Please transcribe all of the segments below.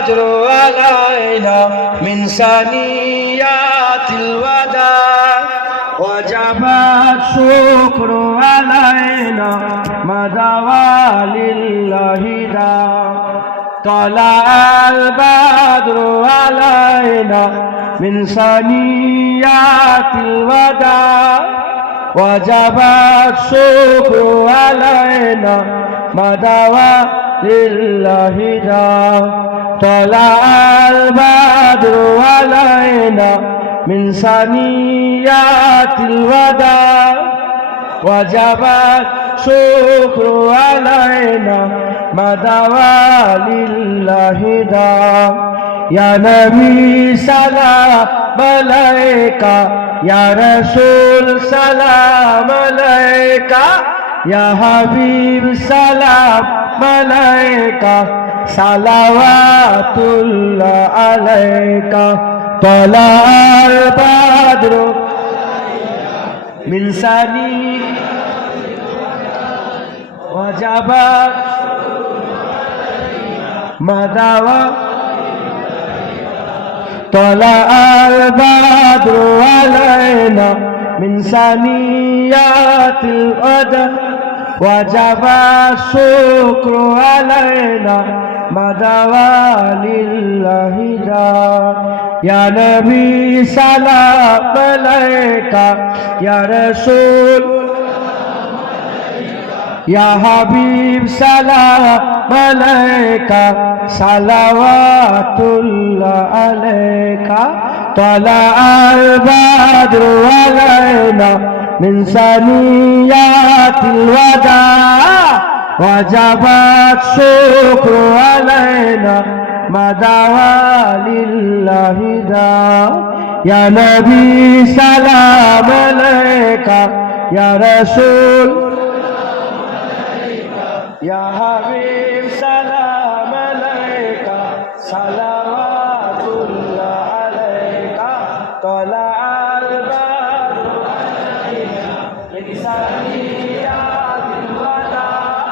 البدر علينا من ثنيات الوداع وجب الشكر علينا ما دعا لله داع طلع البدر علينا من ثنيات الوداع وجب الشكر علينا ما دعا لله داع طلع البدر علينا من ثنيات الوداع وجب الشكر علينا ما دعا لله داع يا نبي سلام عليك يا رسول سلام عليك يا حبيب سلام عليك صلوات الله عليك طلع البدر من ثنيات وجب ما دعا طلع البدر علينا من ثنيات الوداع وجب الشكر علينا ما دعا لله داع يا نبي سلام عليك يا رسول يا حبيب سلام عليك صلوات الله عليك طلع البدر علينا من ثنيات الوداع وجب الشكر علينا ما دعا لله داع يا نبي سلام عليك يا رسول يا حبيب سلام عليك صلوات الله عليك طلع البدر علينا من ثنيات الوداع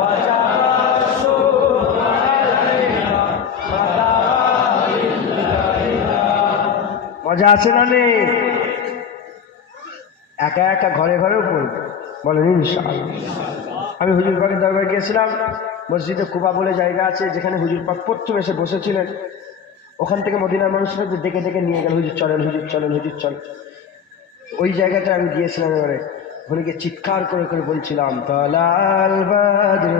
وجب الشكر علينا ما دعا لله داع মজা আছে না নেই একা একা ঘরে ঘরেও পড়বে বলেন ইনশাআল্লাহ আমি হুজুর পাকের দরবারে গিয়েছিলাম মসজিদে কুবা বলে জায়গা আছে যেখানে হুজুর পাক প্রথম এসে বসেছিলেন ওখান থেকে মদিনার মানুষরা ডেকে ডেকে নিয়ে গেল হুজুর চলেন হুজুর চলেন হুজুর চলেন ওই জায়গাটা আমি গিয়েছিলাম এবারে ওখানে গিয়ে চিৎকার করে করে বলছিলাম তালাল বাদর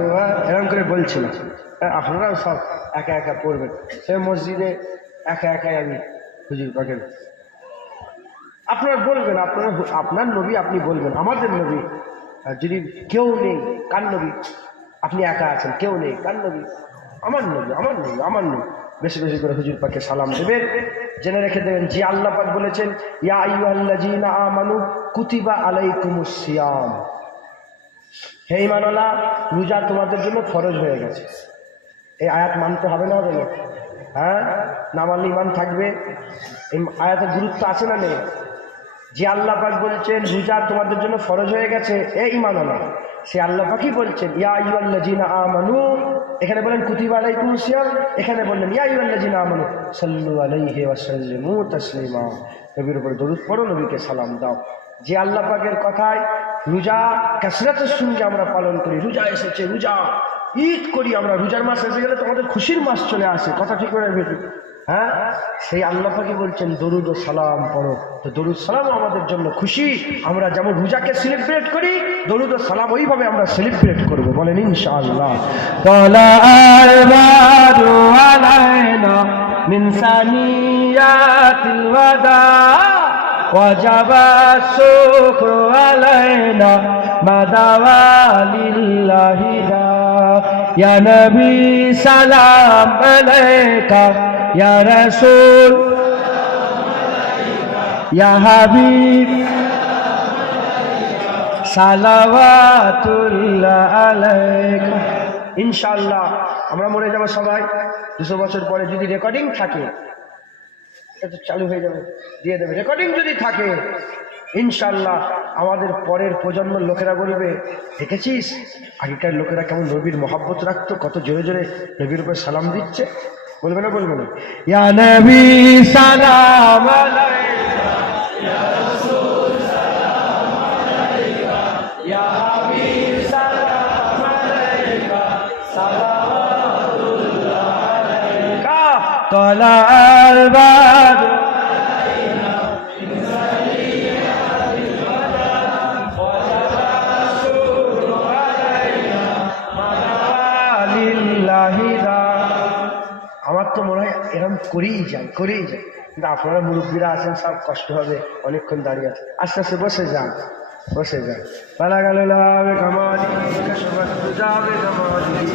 এরকম করে বলছিলাম আপনারাও সব একা একা পড়বেন সে মসজিদে একা একাই আমি হুজুর পাকের আপনারা বলবেন আপনার নবী আপনি বলবেন আমাদের নবী যদি কেউ নেই কার নবী আপনি একা আছেন কেউ নেই কার নবী আমার নবী আমার নবী আমার নবী বেশি বেশি করে হুজুর পাককে সালাম দেবেন জেনে রেখে দেবেন যে আল্লাহ পাক বলেছেন ইয়া আইয়ুহাল্লাযীনা আমানু কুতিবা আলাইকুমুস সিয়াম হে ঈমানওয়ালা রোজা তোমাদের জন্য ফরজ হয়ে গেছে এই আয়াত মানতে হবে না হবে না হ্যাঁ না মানলে ঈমান থাকবে এই আয়াতের গুরুত্ব আছে না নেই যে আল্লাহ পাক বলছেন রোজা তোমাদের জন্য ফরজ হয়ে গেছে এ ঈমানওয়ালা সে আল্লাহ পাকই বলছেন ইয়া আইয়ুহাল্লাযীনা আমানু এখানে বলেন কুতিবা আলাইকুমুস সিয়াম এখানে বললেন ইয়া আইয়ুহাল্লাযীনা আমানু সাল্লু আলাইহি ওয়া সাল্লিমু তাসলিমা নবীর উপর দরুদ পড়ো নবীকে সালাম দাও যে আল্লাহ পাকের কথায় রোজা কাসরাতের সঙ্গে আমরা পালন করি রোজা এসেছে রোজা ঈদ করি আমরা রোজার মাস এসে গেলে তোমাদের খুশির মাস চলে আসে কথা ঠিক করে বেশি হ্যাঁ সেই আল্লাহ পাকই বলছেন দরুদ ও সালাম পড়ো তো দরুদ সালাম আমাদের জন্য খুশি আমরা যেমন রোজাকে সেলিব্রেট করি দরুদ ও সালাম ওইভাবে আমরা সেলিব্রেট করব বলেন ইনশাআল্লাহ তালাল বাদরু আলাইনা মিন সানিয়াতিল ওয়াদা ওয়াজাবা শুকরু আলাইনা মা দাওয়া লিল্লাহি দা ইয়া নবী সালাম আলাইকা ইয়া রাসূল ইয়া হাবিব সালাওয়াতুল্লাহ আলাইকা ইনশাআল্লাহ আমরা মরে যাব সবাই 200 বছর পরে যদি রেকর্ডিং থাকে এটা চালু হয়ে যাবে দিয়ে দেবে রেকর্ডিং যদি থাকে ইনশাআল্লাহ আমাদের পরের প্রজন্মের লোকেরা বলবে দেখেছিস আগেকার লোকেরা কেমন নবীর মহব্বত রাখতো কত জোরে জোরে নবীর উপর সালাম দিচ্ছে বলবে না বলবে না? ইয়া নবী সালাম আলাইকা, ইয়া রাসূল সালাম আলাইকা, ইয়া হাবিব সালাম আলাইকা, সালাওয়াতুল্লাহ আলাইকা, তালা আল বাদর আলাইনা মিন সানিয়াতিল বাদর, ওয়াজাবা শুরু আলাইনা মানালিল্লাহি দা। আমার তো মনে হয় এরকম করেই যায় কিন্তু আপনারা মুরব্বীরা আছেন, সব কষ্ট হবে, অনেকক্ষণ দাঁড়িয়ে আছে। আস্তে আস্তে বসে যান পালা গেল লাভে কামালি যাবে কামালি